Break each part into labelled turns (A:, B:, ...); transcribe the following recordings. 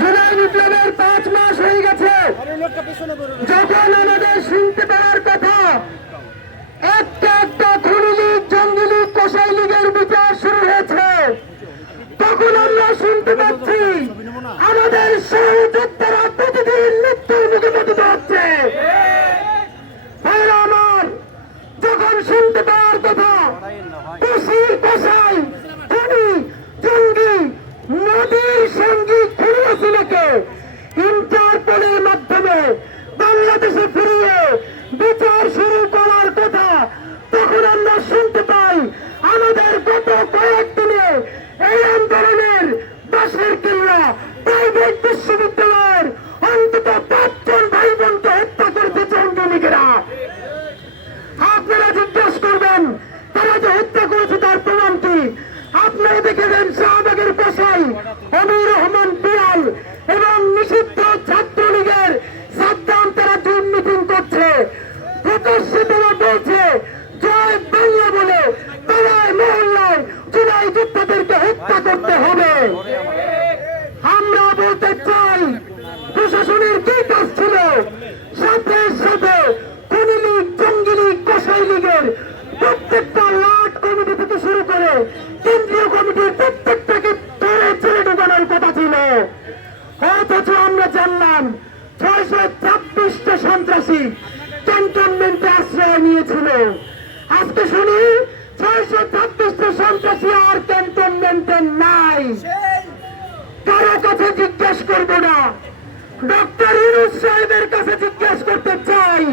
A: জুলাই বিপ্লবের পাঁচ মাস হয়ে গেছে। যখন আমাদের শুনতে পাওয়ার কথা, একটা একটা খুনি লীগ কোষাই লীগের বিচার শুরু হয়েছে। তখন আমরা শুনতে পাচ্ছি, আমাদের সহযোদ্ধারা প্রতিদিন মৃত্যুর মুখে পতিত হচ্ছে আমার, যখন শুনতে পাওয়ার কথা কৃষি কষাই খুনি জঙ্গি, নদীর সঙ্গী ছেলেকে ইন্টারপোলের মাধ্যমে বাংলাদেশে ফিরিয়ে বিচার শুরু করার কথা তখন আমরা শুনতে পাই। আমাদের গত কয়েকদিনে এই আন্দোলনের বাসের কিল্লা প্রাইভেট বিশ্ববিদ্যালয়ের অন্তত পাঁচজন ভাই বোনকে হত্যা করেছে জঙ্গি লীগেরা আপনারা জিজ্ঞাসা করবেন, তারা যে হত্যা করেছে তার প্রমাণ কি? আপনারা দেখেছেন শাহবাগের কসাই অমির রহমান পিয়াল এবং নিষিদ্ধ ছাত্রলীগের সাদ্দাম তারা জুম মিটিং করছে প্রকাশ্যে তারা বলছে জয় বাংলা বলে পাড়ায় মহল্লায় জুলাই যোদ্ধাদেরকে হত্যা করতে হবে আমরা বলতে চাই প্রশাসনের কি কাজ ছিল সাথে সাথে খুনি লীগ জঙ্গি লীগ কসাই লীগের প্রত্যেকটা লাট কমিটি থেকে শুরু করে কেন্দ্রীয় কমিটির প্রত্যেকটাকে ধরে ছেড়ে ঢোকানোর কথা ছিল অথচ আমরা জানলাম ছয়শো ছাব্বিশটা সন্ত্রাসী ক্যান্টনমেন্টে আশ্রয় নিয়েছিল আজকে শুনি ছয়শো ছাব্বিশটা সন্ত্রাসী আর ক্যান্টনমেন্টে নাই। কারও কাছে জিজ্ঞেস করব না। ডক্টর ইউনুস সাহেবের কাছে জিজ্ঞেস করতে চাই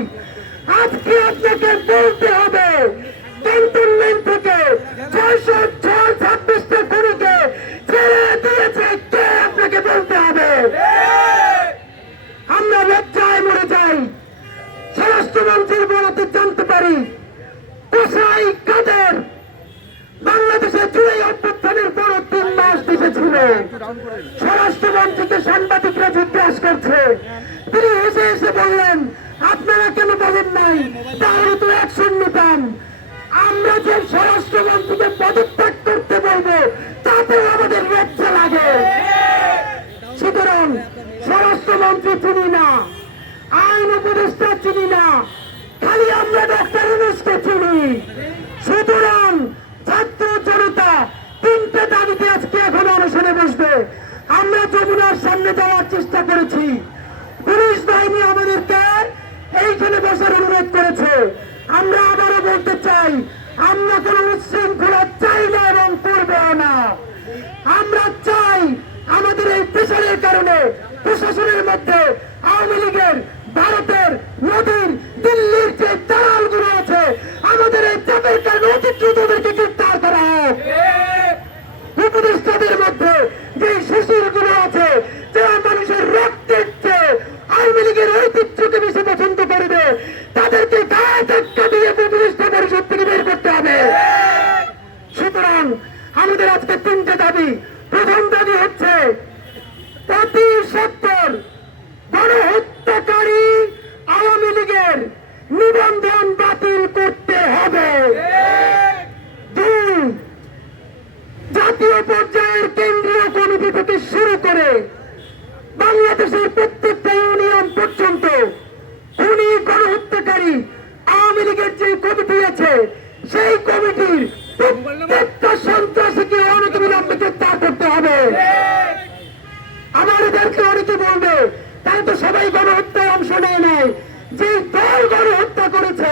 A: আজকে আপনাকে বলতে হবে ক্যান্টনমেন্ট থেকে ছয়শো স্বরাষ্ট্রমন্ত্রীকে সাংবাদিকরা জিজ্ঞাসা করছে। তিনি হেসে হেসে বললেন, আপনারা কেন বলেন নাই? তাহলে তো অ্যাকশন নিতাম আমরা যে স্বরাষ্ট্রমন্ত্রীকে পদত্যাগ করতে বলব তাতেও আমাদের লজ্জা লাগে। সুতরাং স্বরাষ্ট্রমন্ত্রী চিনি না, আইন উপদেষ্টা চিনি না, খালি আমরা ডক্টর ইউনুসকে চিনি সুতরাং ছাত্র জনতা তিনটে দাবিতে আজকে এখন অনশনে বসবে আমরা যমুনার সামনে যাওয়ার চেষ্টা করেছি। পুলিশ বাহিনী আমাদেরকে এইখানে বসার অনুরোধ করেছে। আমরা আবারও বলতে চাই, আমরা কোনো উচ্ছৃঙ্খলা চাই না এবং করবে না। আমরা চাই আমাদের এই প্রেশারের কারণে, প্রশাসনের মধ্যে আওয়ামী লীগের ভারতের মোদীর দিল্লির যে দালালগুলো আছে আমাদের এই চাপের কারণে অতি দ্রুত ওদেরকে গ্রেপ্তার করা হোক উপদেষ্টাদের মধ্যে যে শিশুরগুলো আছে যারা মানুষের রক্তের চেয়ে আওয়ামী লীগের ঐতিহ্যকে বেশি পছন্দ করবে তাদেরকে গায়ে ধাক্কা দিয়ে উপদেষ্টা পরিষদ থেকে বের করতে হবে সুতরাং আমাদের আজকে তিনটে দাবি প্রথম দাবি হচ্ছে প্রতি সত্তর গণহত্যাকারী আওয়ামী লীগের নিবন্ধন বাতিল করতে হবে দুই জাতীয় পর্যায়ের কেন্দ্রীয় কমিটি থেকে শুরু করে বাংলাদেশের প্রত্যেকটা ইউনিয়ন পর্যন্ত খুনি, গণহত্যাকারী, আওয়ামী লীগের যে কমিটি আছে, সেই কমিটির প্রত্যেকটা সন্ত্রাসীকে করতে হবে। আমাদেরকে অনেকে বলবে তো সবাই গণহত্যায় অংশ নেয় নাই। যে দল গণহত্যা করেছে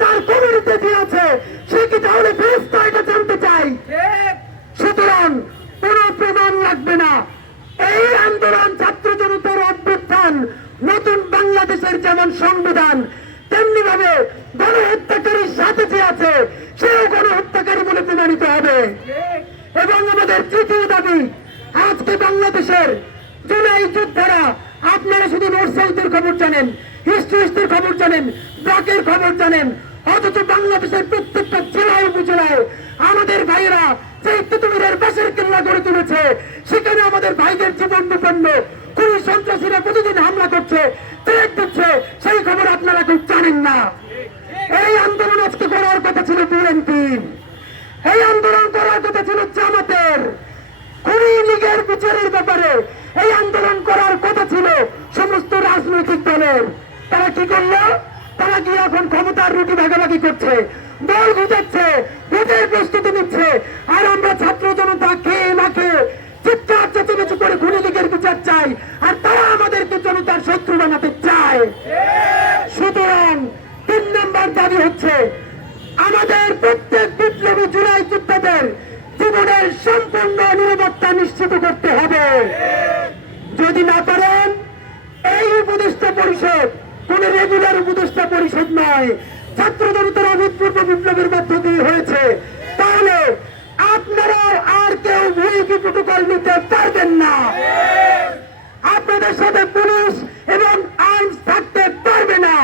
A: তার কমিটিতে যে আছে সে কি তাহলে ফেরস্তা এটা জানতে চাই সুতরাং কোন প্রমাণ লাগবে না এই আন্দোলন ছাত্র জনতার অভ্যুত্থান নতুন বাংলাদেশের যেমন সংবিধান তেমনি ভাবে গণহত্যাকারীর সাথে যে আছে, সেও গণহত্যাকারী বলে প্রমাণিত হবে। এবং আমাদের তৃতীয় দাবি, আজকে বাংলাদেশের জুলাই যোদ্ধারা আপনারা শুধু সাউথের খবর জানেন ইস্ট ওয়েস্টের খবর জানেন ব্লকের খবর জানেন, অথচ বাংলাদেশের প্রত্যেকটা জেলায়, উপজেলায় আমাদের ভাইয়েরা যে তিতুমিরের বাসের কেল্লা গড়ে তুলেছে, সেখানে আমাদের ভাইদের জীবন বিপন্ন সন্ত্রাসীরা প্রতিদিন হামলা করছে ট্রেক দিচ্ছে, সেই খবর আপনারা কেউ জানেন না। এই আন্দোলন আজকে করার কথা ছিল বিএনপি। এই আন্দোলন করার কথা ছিল জামাতের। লীগের বিচারের ব্যাপারে এই আন্দোলন করার কথা ছিল সমস্ত রাজনৈতিক দলের। তারা কি করল? তারা কি এখন ক্ষমতার রুটি ভাগাভাগি করছে? দল গুজাচ্ছে ভোটের প্রস্তুতি নিচ্ছে। আর আমরা ছাত্র জনতা খেয়ে না খেয়ে চিৎকার চেঁচামেচি করে খুনি দিকের বিচার চাই আর তারা আমাদেরকে জনতার শত্রু বানাতে চায় সুতরাং তিন নম্বর দাবি হচ্ছে আমাদের প্রত্যেক বিপ্লবী জুলাই যোদ্ধাদের জীবনের সম্পূর্ণ নিরাপত্তা নিশ্চিত করতে হবে যদি না পারেন এই উপদেষ্টা পরিষদ কোন রেগুলার উপদেষ্টা পরিষদ নয় ছাত্র জনতার অভূতপূর্ব বিপ্লবের মধ্য দিয়ে হয়েছে তাহলে আপনারা আর কেউ ভূমিকি প্রোটোকল নিতে পারবেন না। আপনাদের সাথে পুলিশ এবং আর্মস থাকতে পারবে না।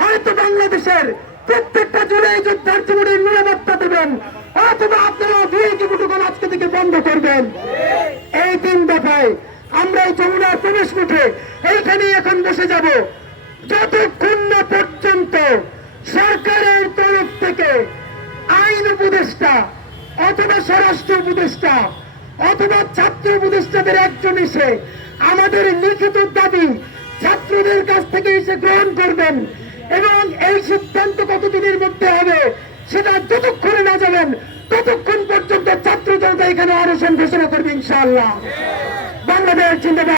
A: হয়তো বাংলাদেশের প্রত্যেকটা জুলাই যোদ্ধার জীবনের নিরাপত্তা দেবেন, অথবা আপনারা ভিআইপি প্রোটোকল আজকে থেকে বন্ধ করবেন। এই তিন দফায় আমরা এই যমুনার প্রবেশ মুখে এইখানে এখন বসে যাব। যতক্ষণ না পর্যন্ত সরকারের তরফ থেকে আইন উপদেষ্টা অথবা স্বরাষ্ট্র উপদেষ্টা, অথবা ছাত্র উপদেষ্টাদের একজন এসে আমাদের লিখিত দাবি ছাত্রদের কাছ থেকে এসে গ্রহণ করবেন এবং এই সিদ্ধান্ত কতদিনের মধ্যে হবে সেটা যতক্ষণে না যাবেন ততক্ষণ পর্যন্ত ছাত্র জনতা এখানে অনশন ঘোষণা করবে ইনশাআল্লাহ। বাংলাদেশ জিন্দাবাদ।